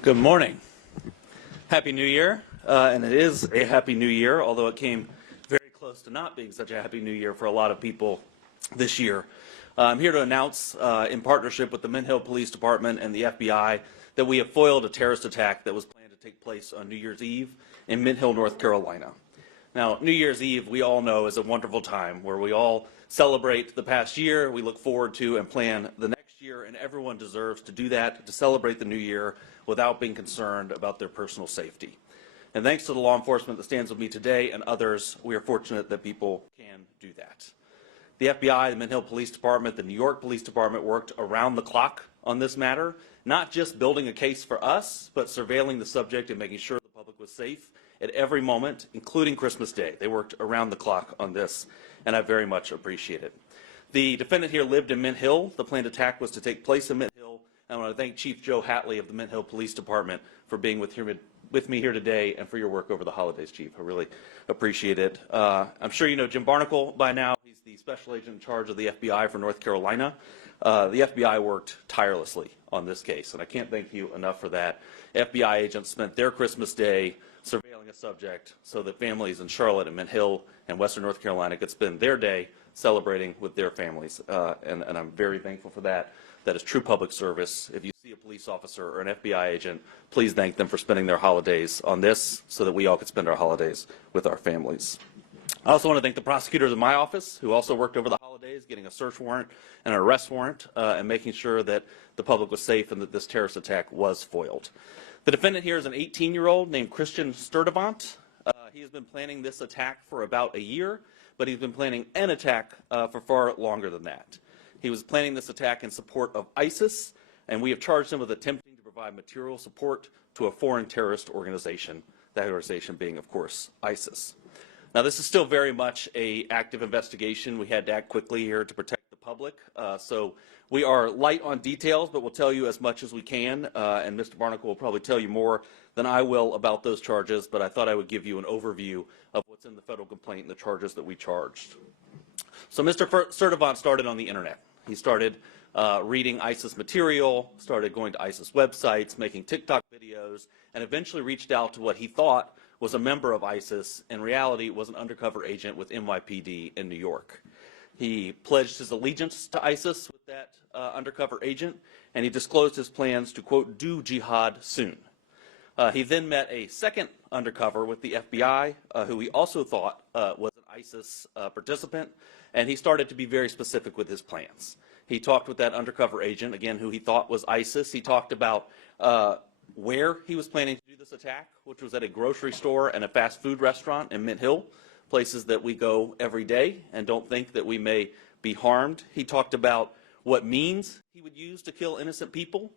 Good morning. Happy New Year. And it is a Happy New Year, although it came very close to not being such a Happy New Year for a lot of people this year. I'm here to announce, in partnership with the Mint Hill Police Department and the FBI, that we have foiled a terrorist attack that was planned to take place on New Year's Eve in Mint Hill, North Carolina. Now, New Year's Eve, we all know, is a wonderful time where we all celebrate the past year, we look forward to and plan the next year, and everyone deserves to do that, to celebrate the new year without being concerned about their personal safety. And thanks to the law enforcement that stands with me today and others, we are fortunate that people can do that. The FBI, the Mint Hill Police Department, the New York Police Department worked around the clock on this matter, not just building a case for us, but surveilling the subject and making sure the public was safe at every moment, including Christmas Day. They worked around the clock on this, and I very much appreciate it. The defendant here lived in Mint Hill. The planned attack was to take place in Mint Hill. I want to thank Chief Joe Hatley of the Mint Hill Police Department for being with me here today and for your work over the holidays, Chief. I really appreciate it. I'm sure you know Jim Barnacle by now. He's the special agent in charge of the FBI for North Carolina. The FBI worked tirelessly on this case, and I can't thank you enough for that. FBI agents spent their Christmas Day surveilling a subject so that families in Charlotte and Mint Hill and Western North Carolina could spend their day celebrating with their families, and I'm very thankful for that. That is true public service. If you see a police officer or an FBI agent, please thank them for spending their holidays on this so that we all could spend our holidays with our families. I also want to thank the prosecutors in my office who also worked over the holidays getting a search warrant and an arrest warrant and making sure that the public was safe and that this terrorist attack was foiled. The defendant here is an 18-year-old named Christian Sturtevant. He has been planning this attack for about a year, but he's been planning an attack for far longer than that. He was planning this attack in support of ISIS, and we have charged him with attempting to provide material support to a foreign terrorist organization, that organization being, of course, ISIS. Now, this is still very much an active investigation. We had to act quickly here to protect the public, so we are light on details, but we'll tell you as much as we can, and Mr. Barnacle will probably tell you more than I will about those charges, but I thought I would give you an overview of what's in the federal complaint and the charges that we charged. So Mr. Sturtevant started on the internet. He started reading ISIS material, started going to ISIS websites, making TikTok videos, and eventually reached out to what he thought was a member of ISIS. In reality, was an undercover agent with NYPD in New York. He pledged his allegiance to ISIS with that undercover agent, and he disclosed his plans to, quote, do jihad soon. He then met a second undercover with the FBI, who he also thought was an ISIS participant, and he started to be very specific with his plans. He talked with that undercover agent, again, who he thought was ISIS. He talked about where he was planning to do this attack, which was at a grocery store and a fast food restaurant in Mint Hill, places that we go every day and don't think that we may be harmed. He talked about what means he would use to kill innocent people.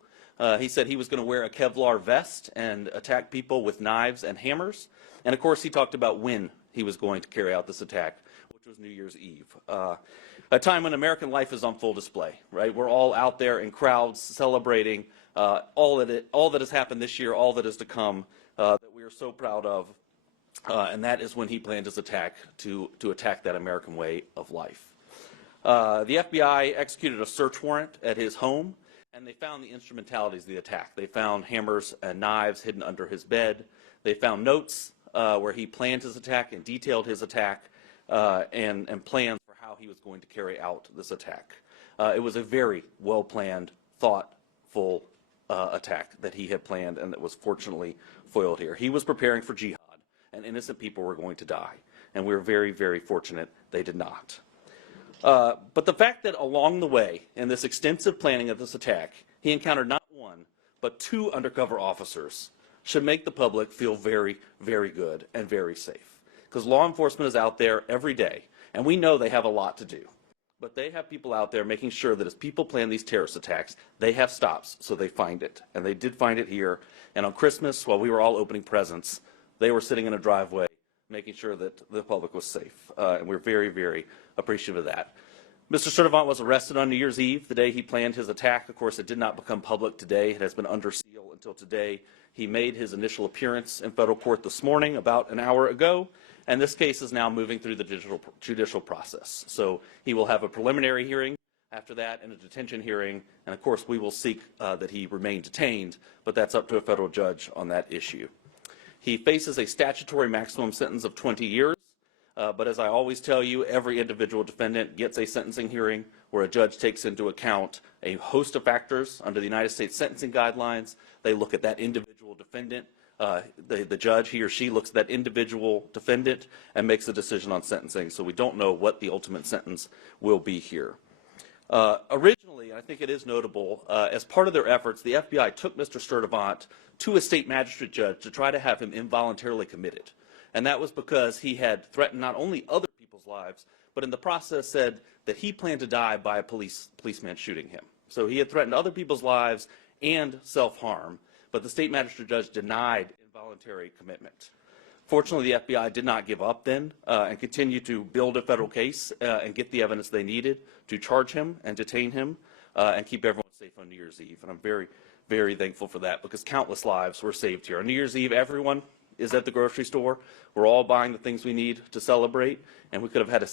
He said he was going to wear a Kevlar vest and attack people with knives and hammers. And of course, he talked about when he was going to carry out this attack, which was New Year's Eve. A time when American life is on full display, right? We're all out there in crowds celebrating all that has happened this year, all that is to come, that we are so proud of. And that is when he planned his attack to attack that American way of life. The FBI executed a search warrant at his home, and they found the instrumentalities of the attack. They found hammers and knives hidden under his bed. They found notes where he planned his attack and detailed his attack and plans for how he was going to carry out this attack. It was a very well-planned, thoughtful attack that he had planned and that was fortunately foiled here. He was preparing for jihad, and innocent people were going to die, and we were very, very fortunate they did not. But the fact that along the way, in this extensive planning of this attack, he encountered not one, but two undercover officers should make the public feel very, very good and very safe. Because law enforcement is out there every day, and we know they have a lot to do. But they have people out there making sure that as people plan these terrorist attacks, they have stops so they find it. And they did find it here. And on Christmas, while we were all opening presents, they were sitting in a driveway making sure that the public was safe. And we're very, very appreciative of that. Mr. Sturtevant was arrested on New Year's Eve, the day he planned his attack. Of course, it did not become public today. It has been under seal until today. He made his initial appearance in federal court this morning, about an hour ago, and this case is now moving through the judicial process. So he will have a preliminary hearing After that, in a detention hearing, and of course we will seek that he remain detained, but that's up to a federal judge on that issue. He faces a statutory maximum sentence of 20 years, but as I always tell you, every individual defendant gets a sentencing hearing where a judge takes into account a host of factors under the United States sentencing guidelines. They look at that individual defendant. The judge, he or she, looks at that individual defendant and makes a decision on sentencing, so we don't know what the ultimate sentence will be here. Originally, I think it is notable, as part of their efforts, the FBI took Mr. Sturtevant to a state magistrate judge to try to have him involuntarily committed. And that was because he had threatened not only other people's lives, but in the process said that he planned to die by a policeman shooting him. So he had threatened other people's lives and self-harm, but the state magistrate judge denied involuntary commitment. Fortunately, the FBI did not give up then and continued to build a federal case and get the evidence they needed to charge him and detain him and keep everyone safe on New Year's Eve. And I'm very, very thankful for that because countless lives were saved here. On New Year's Eve, everyone is at the grocery store. We're all buying the things we need to celebrate, and we could have had a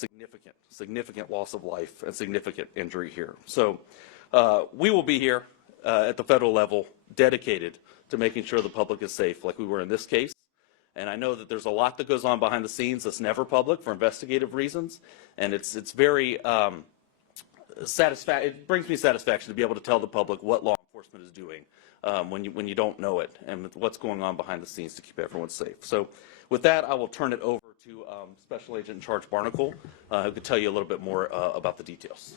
significant loss of life and significant injury here. So we will be here at the federal level dedicated to making sure the public is safe like we were in this case. And I know that there's a lot that goes on behind the scenes that's never public for investigative reasons, and it's very it brings me satisfaction to be able to tell the public what law enforcement is doing when you don't know it and what's going on behind the scenes to keep everyone safe. So with that, I will turn it over to Special Agent in Charge Barnacle, who could tell you a little bit more about the details.